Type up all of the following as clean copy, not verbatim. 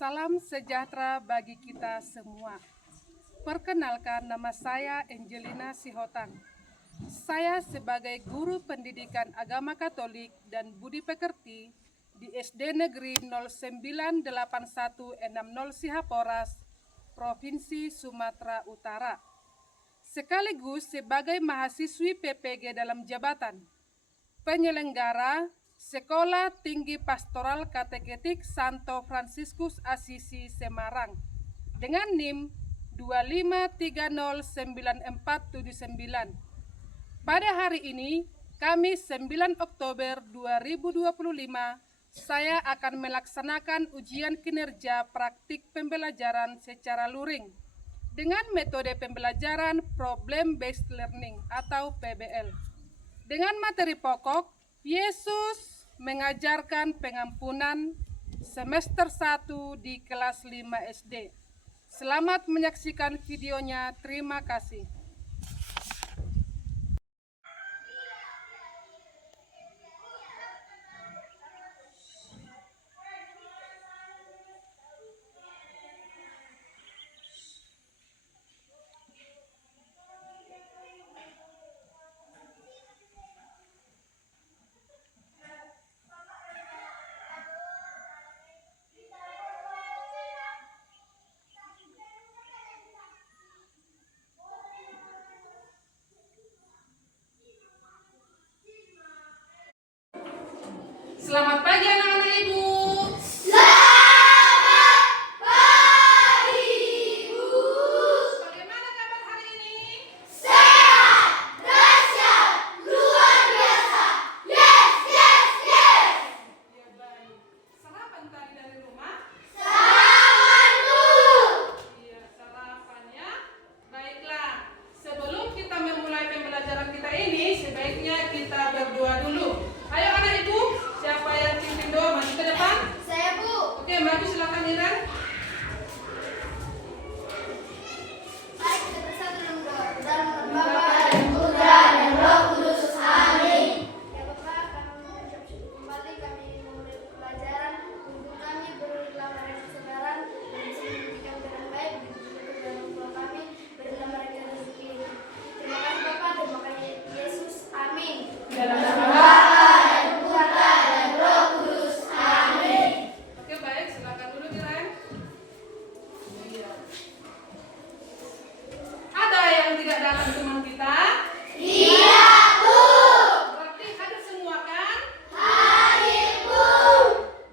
Salam sejahtera bagi kita semua. Perkenalkan, nama saya Angelina Sihotang. Saya sebagai guru pendidikan agama Katolik dan budi pekerti di SD Negeri 098160 Sihaporas, Provinsi Sumatera Utara. Sekaligus sebagai mahasiswi PPG dalam jabatan penyelenggara Sekolah Tinggi Pastoral Kateketik Santo Fransiskus Asisi Semarang dengan NIM 253094479. Pada hari ini, Kamis 9 Oktober 2025, saya akan melaksanakan ujian kinerja praktik pembelajaran secara luring dengan metode pembelajaran Problem Based Learning atau PBL. Dengan materi pokok Yesus mengajarkan pengampunan semester 1 di kelas 5 SD. Selamat menyaksikan videonya. Terima kasih. Selamat pagi anak-anak Ibu. Selamat pagi, Ibu. Bagaimana kabar hari ini? Sehat, dahsyat, luar biasa. Yes, yes, yes. Ya baik. Sarapan tadi dari rumah? Sarapan dulu. Iya, sarapan ya. Baiklah. Sebelum kita memulai pembelajaran kita ini, sebaiknya kita berdoa dulu. Ayo anak Ibu, siapa yang pimpin doa? Maju ke depan. Saya, Bu. Oke, maju silakan Iren. Mari kita bersatu dalam doa. Dalam nama Bapa dan Putra dan Roh Kudus. Amin. Ya Bapa, kami mengucap syukur kembali kami memulai pelajaran. Untuk kami berilah mereka kesabaran dan bisa mendidik dengan baik. Begitu dalam doa kami berilah mereka rezeki. Terima kasih Bapa, terima kasih Yesus. Amin. Dalam nama Bapa dan Putra dan Roh Kudus. Amin. Oke, baik, silakan dulu Iren. Iya. Ada yang tidak datang teman kita? Iya, Bu. Berarti ada semua kan? Hadir, Bu.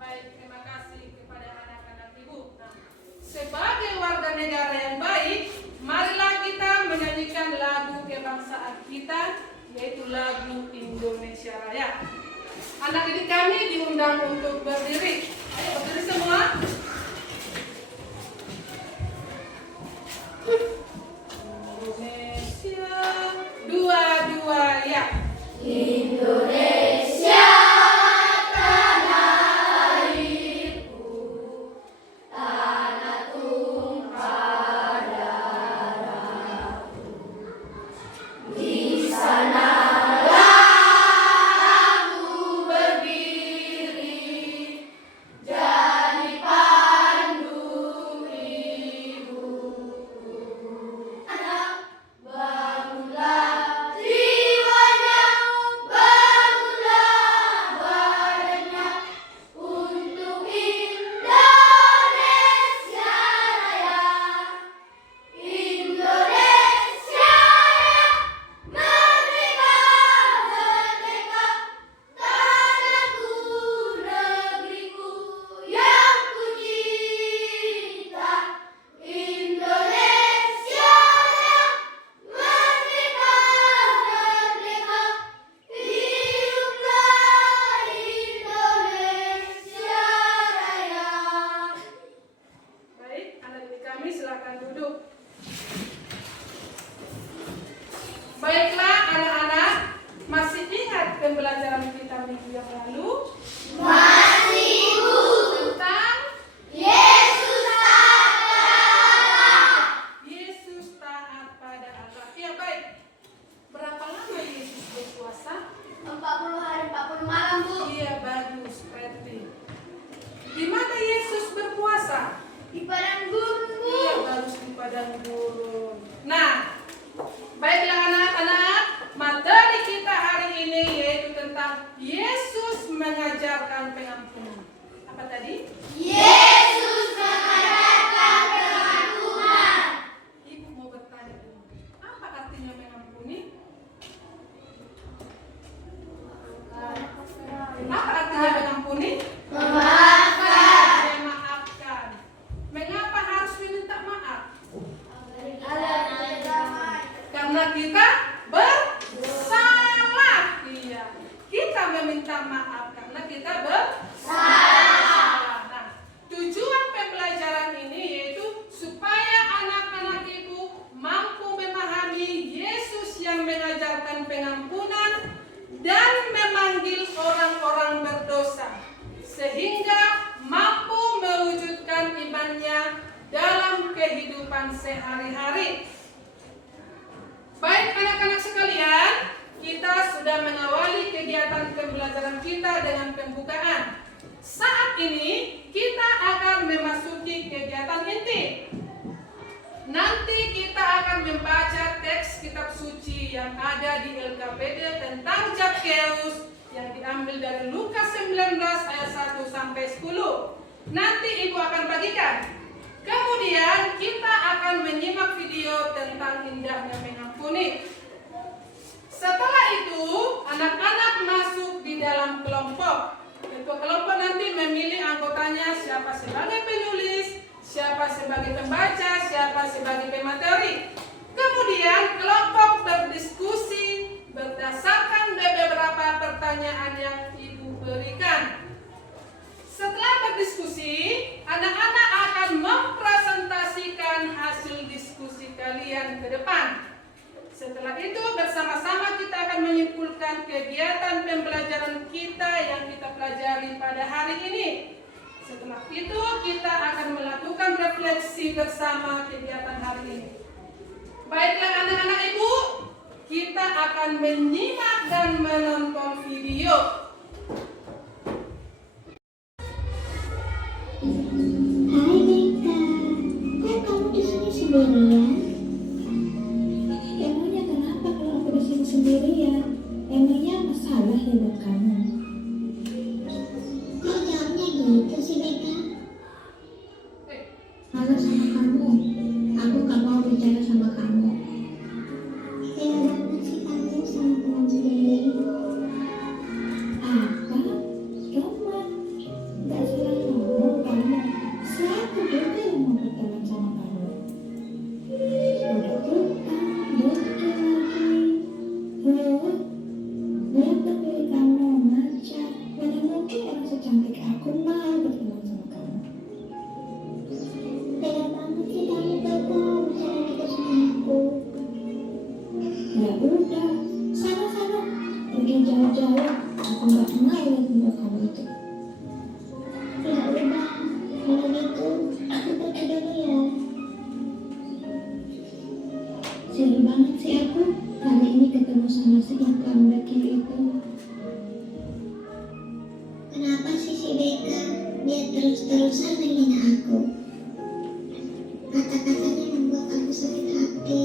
Baik, terima kasih kepada anak-anak Ibu. Nah, sebagai warga negara yang baik, marilah kita menyanyikan lagu kebangsaan kita, yaitu lagu Indonesia Raya. Anak didik kami diundang untuk berdiri. Ayo berdiri semua. Indonesia, dua-dua ya. Indonesia tanah airku, tanah tumpah darahku. Di sanalah aku berdiri, kehidupan sehari-hari. Baik anak-anak sekalian, kita sudah mengawali kegiatan pembelajaran kita dengan pembukaan. Saat ini kita akan memasuki kegiatan inti. Nanti kita akan membaca teks kitab suci yang ada di LKPD tentang Zakheus yang diambil dari Lukas 19 ayat 1 sampai 10. Nanti Ibu akan bagikan. Kemudian kita akan menyimak video tentang indahnya mengampuni. Setelah itu, anak-anak masuk di dalam kelompok. Ketua kelompok nanti memilih anggotanya, siapa sebagai penulis, siapa sebagai pembaca, siapa sebagai pemateri. Kemudian kelompok berdiskusi berdasarkan beberapa pertanyaan yang Ibu berikan. Setelah berdiskusi, anak-anak akan mempresentasikan hasil diskusi kalian ke depan. Setelah itu bersama-sama kita akan menyimpulkan kegiatan pembelajaran kita yang kita pelajari pada hari ini. Setelah itu kita akan melakukan refleksi bersama kegiatan hari ini. Baiklah anak-anak Ibu, kita akan menyimak dan menonton video. Hai Beka, kok kamu di sini sendirian? Emangnya kenapa kalau aku di sini sendirian? Emangnya masalah hidup kamu? Kok jawabnya gitu sih Beka? Halo sama kamu. Aku gak mau bicara sama kamu. Tega banget sih kamu sama teman sendiri. Apa? Roman? Gak salah ngomong kamu. Siapa juga yang mau berteman sama kamu? Udah utang, bukti lagi. Lihat lihat diri kamu, ngaca. Mana mungkin orang secantik aku mau berteman sama kamu. Tega banget sih kamu Beka bercanda gitu sama aku. Ya udah, sana-sana. Pergi jauh-jauh. Aku gak mau lihat muka kamu itu. Ya udah, kalau gitu aku pergi dulu ya. Seru banget sih aku hari ini ketemu sama si iklan dekil itu. Kenapa sih si Beka dia terus-terusan menghina aku? Kata-katanya membuat aku sakit hati.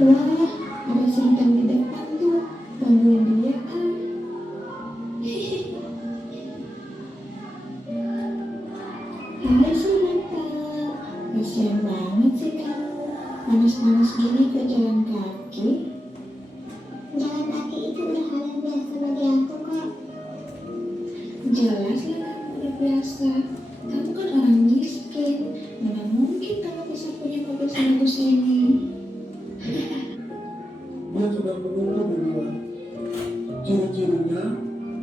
Wah, ada sintang di depan tuh. Gangguin dia ah. Hai Sinta, kasian banget sih kamu. Panas-panas gini ke jalan kaki. Jalan kaki itu udah hal yang biasa bagi aku kok. Jelas lah kamu udah biasa. Kamu kan orang miskin. Mana mungkin kamu bisa punya mobil sebagus ini. Dia sudah menunggu di luar. Ciri-cirinya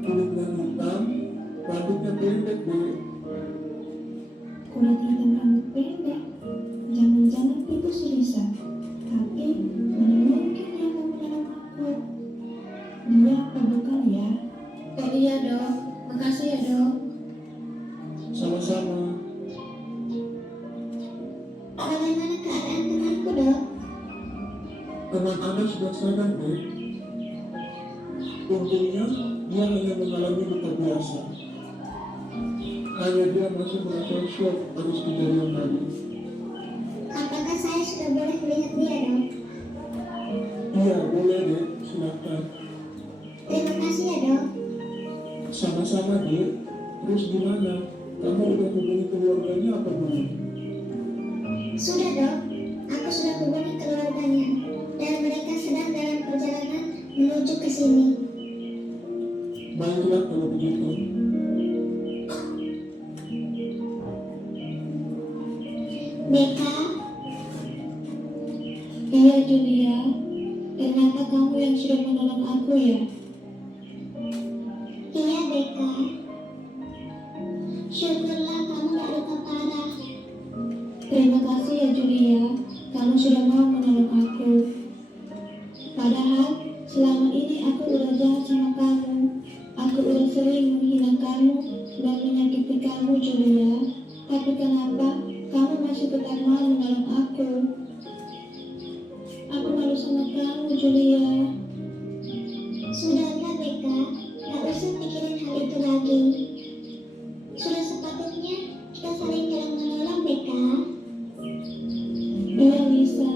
kulitnya hitam, rambutnya pendek deh. Kulit hitam rambut pendek. Jangan-jangan itu si Risa. Tapi mana mungkin dia mau menyerang aku. Dia apa bukan ya? Oh iya dok. Makasih ya dok. Sama-sama. Bagaimana keadaan temanku dok? Teman Anda sudah sadar deh. Untungnya dia hanya mengalami luka biasa. Hanya dia masih merasa shock atas kejadian tadi. Apakah saya sudah boleh melihat dia dok? Iya, boleh deh, silakan. Terima kasih ya dok. Sama-sama deh. Terus gimana? Kamu udah hubungi keluarganya apa belum? Sudah dok, aku sudah hubungi keluarganya dan mereka sedang dalam perjalanan menuju ke sini. Baiklah kalau begitu. Beka, Iya Julia. Ternyata kamu yang sudah menolong aku ya. iya Beka. Syukurlah kamu gak luka parah. Terima kasih ya Julia. sudah mau menolong aku. Padahal selama ini aku udah jahat sama kamu. Aku udah sering menghina kamu dan menyakiti kamu, Julia. Tapi kenapa kamu masih tetap mau menolong aku? Aku malu sama kamu, Julia. Sudahlah Beka, gak usah pikirin hal itu lagi. Sudah sepatutnya kita saling tolong menolong Beka. Iya Lisa,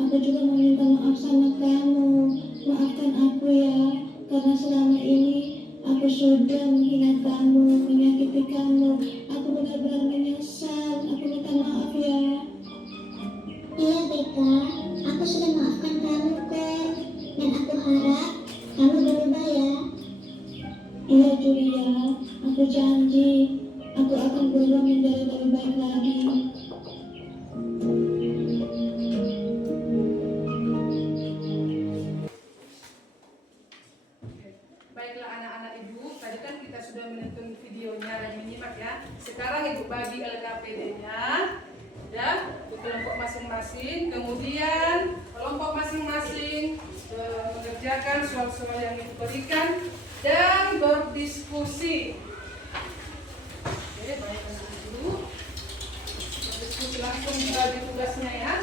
aku juga mau minta maaf sama kamu. Maafkan aku ya, karena selama ini aku sudah menghina kamu, menyakiti kamu. Aku benar-benar menyesal. Aku minta maaf ya. Iya Beka, aku sudah maafkan kamu kok. Dan aku harap kamu berubah ya. Iya Julia, aku janji. Aku akan berubah menjadi lebih baik lagi. Baiklah anak-anak ibu, tadi kan kita sudah menonton videonya dan menyimak ya. Sekarang ibu bagi LKPD-nya ya ke kelompok masing-masing. Kemudian kelompok masing-masing mengerjakan soal-soal yang ibu berikan dan berdiskusi. Oke, baiklah dulu. Berdiskusi langsung bagi tugasnya ya.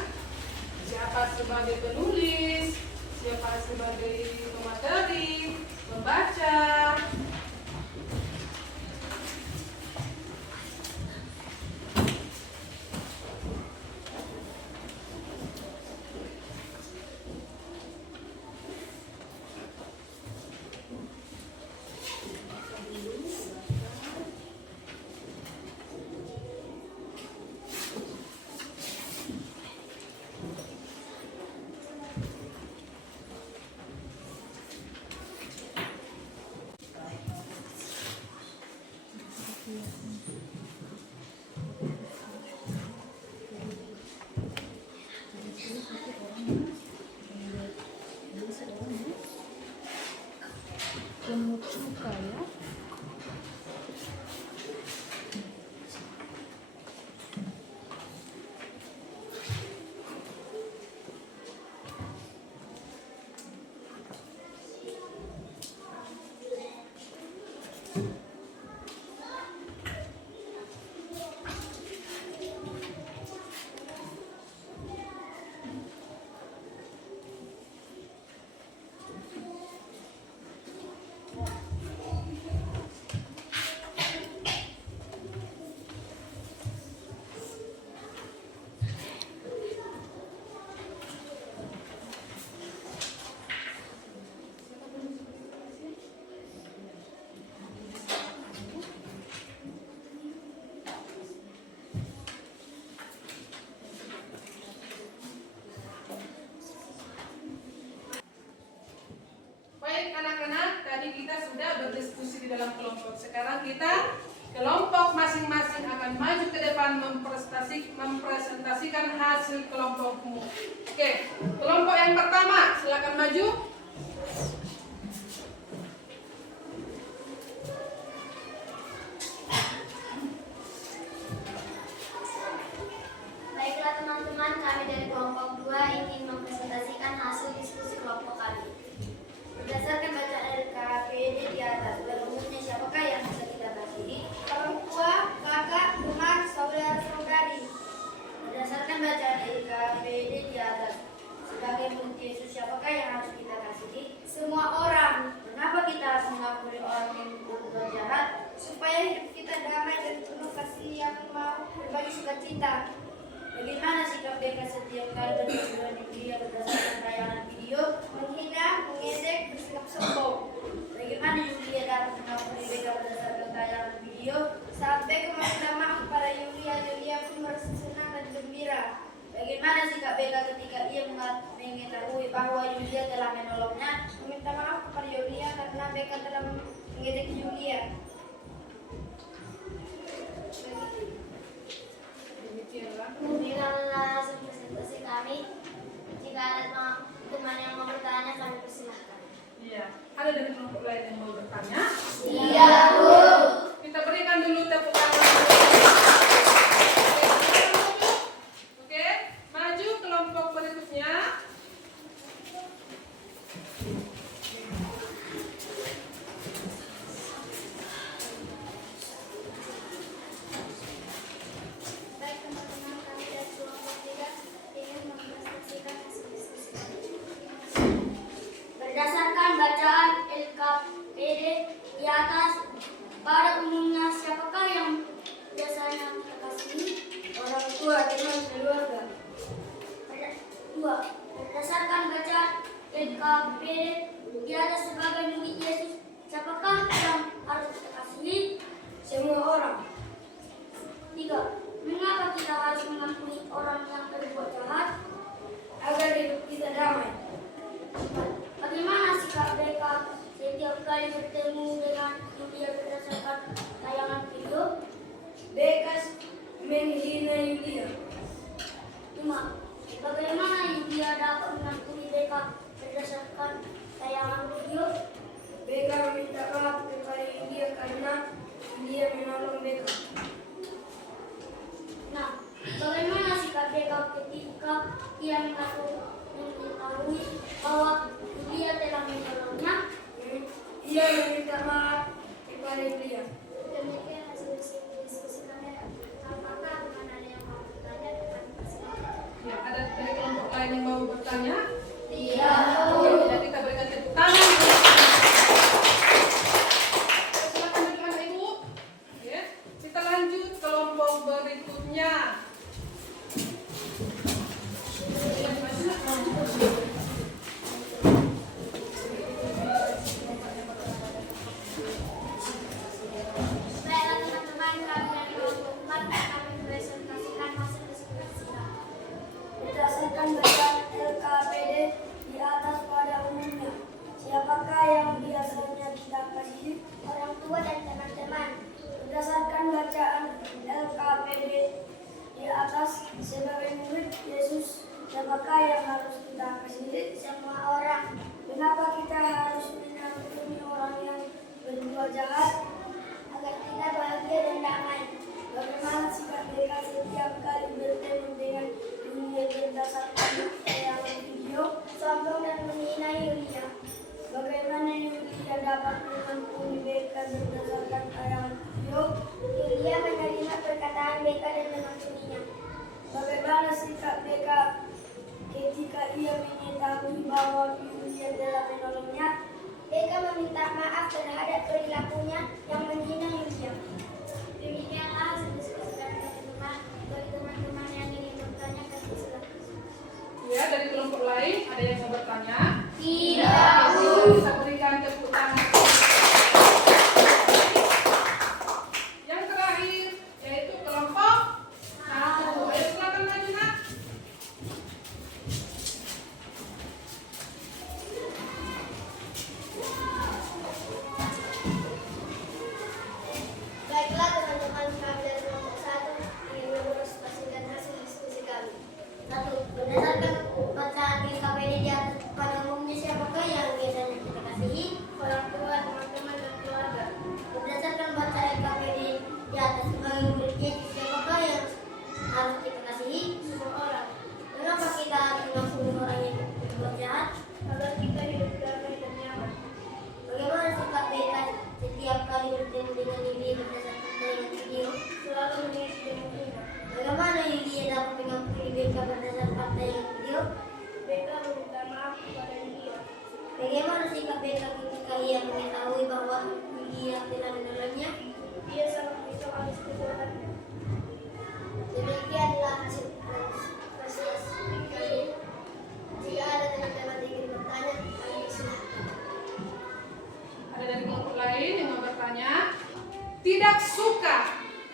Siapa sebagai penulis, siapa sebagai pemateri, membaca. Baik anak-anak, tadi kita sudah berdiskusi di dalam kelompok. Sekarang kita kelompok masing-masing akan maju ke depan mempresentasikan hasil kelompokmu. Oke, kelompok yang pertama silakan maju. Baiklah teman-teman, kami dari kelompok 2 ingin mempresentasikan hasil diskusi kelompok kami. Berdasarkan bacaan LKPD di atas, pada umumnya siapakah yang bisa kita bagi? Orang tua, kakak, teman, saudara-saudari. Berdasarkan bacaan LKPD di atas, sebagai murid Yesus siapakah yang harus kita kasihi? Semua orang. Kenapa kita harus mengakui orang yang berbuat jahat? Supaya hidup kita damai dan penuh kasih yang mau berbagi sukacita. Bagaimana sikap BK setiap kali berhubungan di media berdasarkan tayangan video, menghina, mengejek, bersikap sombong? Bagaimana Yulia dapat mengakui BK berdasarkan tayangan video sampai meminta maaf kepada Yulia pun merasa senang dan gembira? Bagaimana sikap BK ketika ia mengetahui bahwa Yulia telah menolongnya, meminta maaf kepada Yulia karena BK telah mengejek Yulia? Demikianlah hasil presentasi kami. Jika ada teman yang mau bertanya, kami persilahkan. Iya, ada dari kelompok lain yang mau bertanya? Iya, Bu. Kita berikan dulu tepuk tangan. Oke, maju kelompok menghina Yulia. 5. Bagaimana Yulia dapat mengampuni Beka berdasarkan tayangan video? Beka meminta maaf kepada Yulia karena Yulia menolong Beka. 6. Bagaimana sikap Beka ketika ia mengetahui bahwa Yulia telah menolongnya? Ia meminta maaf kepada Yulia. Demikian hasil diskusi kami. Apakah ada yang mau bertanya kepada pasangan? Ya, ada dari kelompok lain yang mau bertanya? Tidak. Ya, kita berikan tepuk tangan. Silakan bagaimana Ibu? Ya, kita lanjut kelompok berikutnya. Baiklah teman-teman, kami dari kelompok 4 akan mempresentasikan hasil diskusi kami. Berdasarkan bacaan LKPD di atas pada umumnya, siapakah yang biasanya kita kasihi? Orang tua dan teman-teman. Berdasarkan bacaan LKPD di atas sebagai murid Yesus, siapakah yang harus kita kasihi? Semua orang. Kenapa kita harus mengampuni orang yang berbuat jahat? Agar kita bahagia dan damai. Bagaimana sikap mereka setiap kali bertemu dengan Yulia berdasarkan tayangan video? Sombong dan menghina Yulia. Bagaimana Yulia dapat mengampuni mereka berdasarkan tayangan video? Yulia menerima perkataan mereka dan mengampuninya. Bagaimana sikap mereka ketika ia mengetahui bahwa Yulia telah menolongnya? Mereka meminta maaf terhadap perilakunya yang menghina Yulia. Demikianlah hasil diskusi dari teman-teman. Bagi teman-teman yang ingin bertanya, kasih silakan. Ya, dari kelompok lain ada yang mau bertanya? Tidak. Kita berikan tepuk tangan. Yang terakhir yaitu kelompok 1. Ayo silakan maju nak. Baiklah teman-teman, kami dari kelompok 1 ingin mempresentasikan hasil diskusi kami. 1. Berdasarkan bacaan LKPD di atas pada umumnya, siapakah yang biasanya kita kasihi? Orang tua, teman-teman, dan keluarga. Berdasarkan bacaan LKPD di atas sebagai murid Yesus, siapakah yang harus kita kasihi? Semua orang. Kenapa kita harus mengampuni orang yang berbuat jahat? Agar kita hidup damai dan nyaman. Bagaimana sikap mereka setiap kali bertemu dengan Yulia berdasarkan tayangan video? Selalu menangis dan menghina. Bagaimana Yulia dapat mengampuni mereka berdasarkan tayangan video? Mereka meminta maaf kepada Yulia. Bagaimana sikap mereka ketika ia mengetahui bahwa Yulia telah menolongnya? Ia sangat bersoal kesalahannya. Demikianlah hasil kami. Jika ada teman-teman yang ingin bertanya, kami silakan. Ada dari kelompok lain yang mau bertanya? Tidak suka,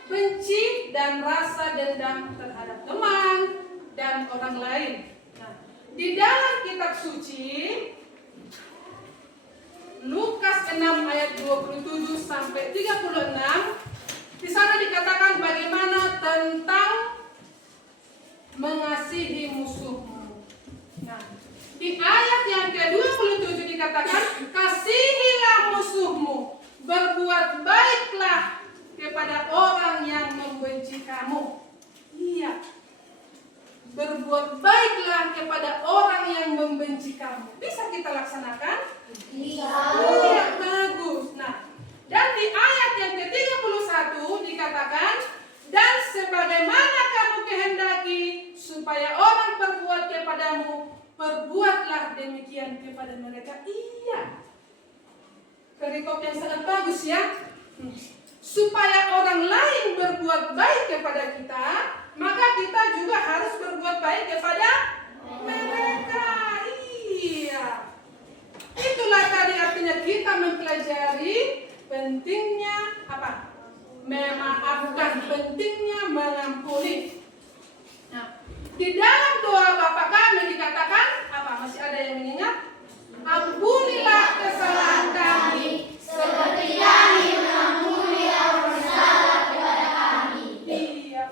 benci, dan rasa dendam terhadap teman dan orang lain. Nah, di dalam kitab suci Lukas 6 ayat 27 sampai 36, di sana dikatakan bagaimana tentang mengasihi musuhmu. Nah, di ayat yang ke-27 dikatakan, kasihilah musuhmu, berbuat baiklah kepada orang yang membenci kamu. Iya, berbuat baiklah kepada orang yang membenci kamu. Bisa kita laksanakan? Bisa. Iya, bagus. Nah, dan di ayat yang ke-31 dikatakan, dan sebagaimana kamu kehendaki supaya orang berbuat kepadamu, perbuatlah demikian kepada mereka. Iya, perikop yang sangat bagus ya. Supaya orang lain berbuat baik kepada kita, maka kita juga harus berbuat baik kepada mereka. Iya, itulah tadi artinya kita mempelajari pentingnya apa? Memaafkan, pentingnya mengampuni. Nah, di dalam doa Bapa kami dikatakan apa? Masih ada yang mengingat? Ampunilah kesalahan kami seperti kami mengampuni orang bersalah kepada kami. Iya,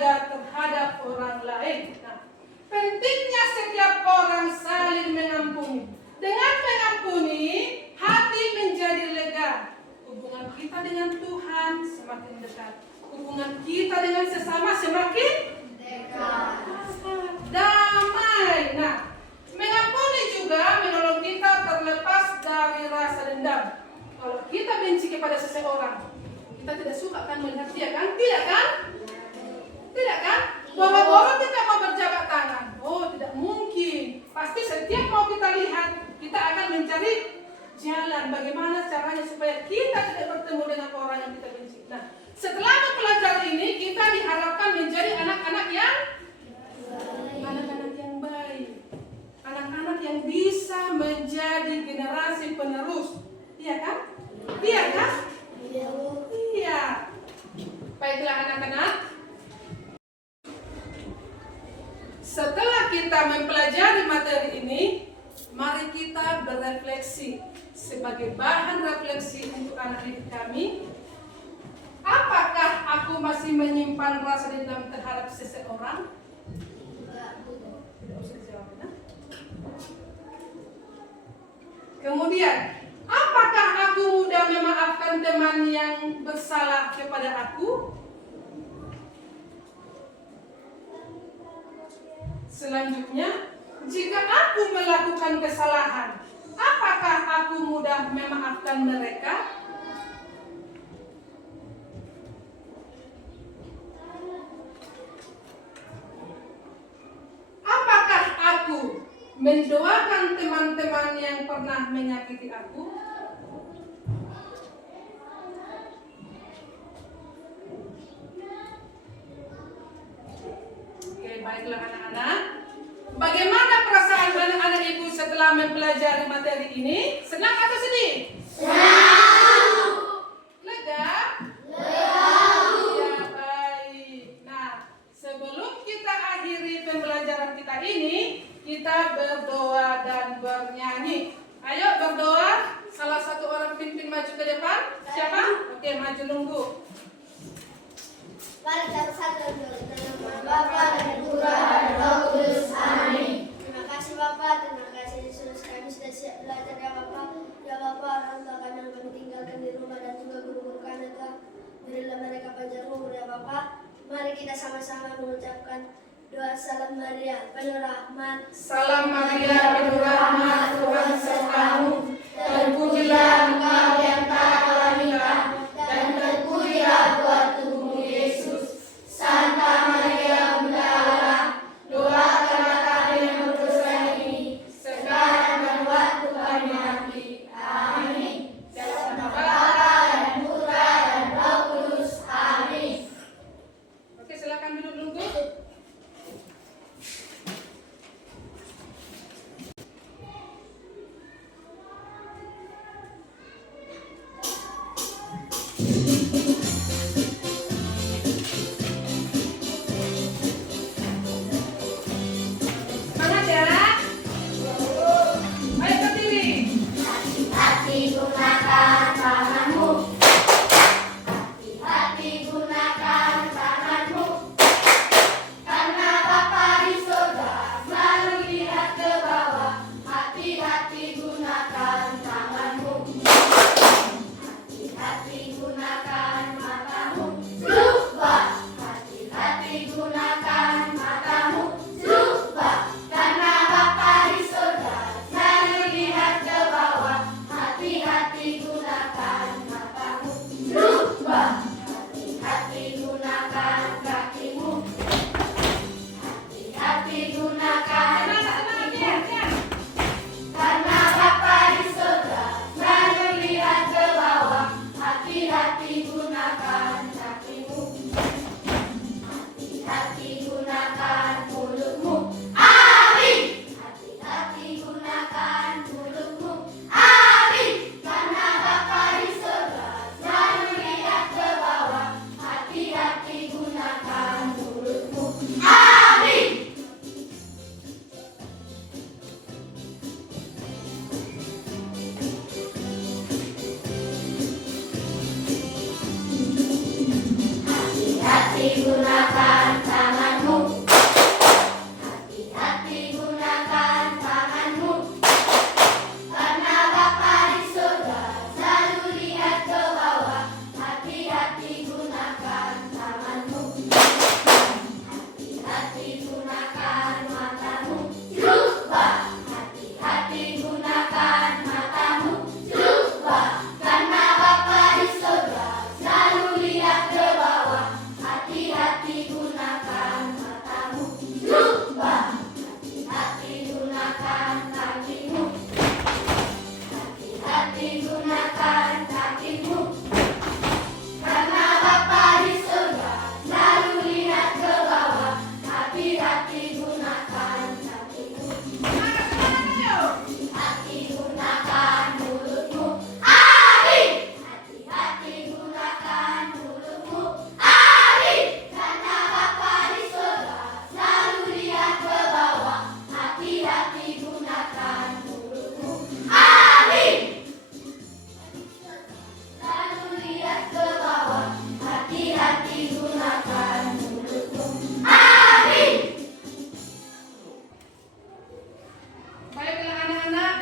menjaga terhadap orang lain. Nah, pentingnya setiap orang saling mengampuni. Dengan mengampuni, hati menjadi lega. Hubungan kita dengan Tuhan semakin dekat. Hubungan kita dengan sesama semakin dekat. Damai. Nah, mengampuni juga menolong kita terlepas dari rasa dendam. Kalau kita benci kepada seseorang, kita tidak suka kan melihat dia kan? Tidak kan? Tidak kan? Boro-boro kita mau berjabat tangan. Oh, tidak mungkin. Pasti setiap mau kita lihat, kita akan mencari jalan bagaimana caranya supaya kita tidak bertemu dengan orang yang kita benci. Nah, setelah mempelajari ini, kita diharapkan menjadi anak-anak yang baik. Anak-anak yang bisa menjadi generasi penerus. Iya kan? Iya kan? Iya. Baiklah anak-anak. Setelah kita mempelajari materi ini, mari kita berefleksi sebagai bahan refleksi untuk anak didik kami. Apakah aku masih menyimpan rasa dendam terhadap seseorang? Kemudian, apakah aku mudah memaafkan teman yang bersalah kepada aku? Selanjutnya, jika aku melakukan kesalahan, apakah aku mudah memaafkan mereka? Apakah aku mendoakan teman-teman yang pernah menyakiti aku? Oke, baiklah anak-anak. Bagaimana perasaan anak-anak ibu setelah mempelajari materi ini? Senang atau sedih? Senang. Lega? Ya, baik. Nah, sebelum kita akhiri pembelajaran kita ini, kita berdoa dan bernyanyi. Ayo berdoa. Salah satu orang pimpin maju ke depan. Siapa? Oke, maju nunggu. Mari kita bersatu dalam nama Bapa dan Putra dan Roh Kudus. Amin. Terima kasih Bapa, terima kasih Yesus. Kami sudah siap belajar ya Bapa. Ya Bapa, orang tua kami yang kami tinggalkan di rumah dan juga guru-guru kami Tuhan. Berilah mereka panjang umur ya Bapa. Mari kita sama-sama mengucapkan doa salam Maria penuh rahmat. Salam Maria penuh rahmat, Tuhan sertamu. Terpujilah engkau di antara wanita, dan terpujilah buah tubuhmu Yesus. Santa Maria Bunda Allah, doakanlah kami yang berdosa ini, sekarang dan waktu kami mati. Amin. Dalam nama Bapa dan Putra dan Roh Kudus. Amin. Oke, silakan duduk dulu. Semangat ya. Ayo berdiri. Hati-hati gunakan tanganmu. Hati-hati gunakan tanganmu. Karena Bapa di surga selalu lihat ke bawah. Hati-hati gunakan tanganmu. Hati-hati gunakan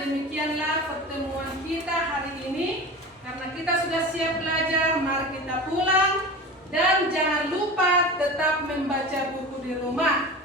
demikianlah pertemuan kita hari ini. Karena kita sudah siap belajar, mari kita pulang. Dan jangan lupa tetap membaca buku di rumah.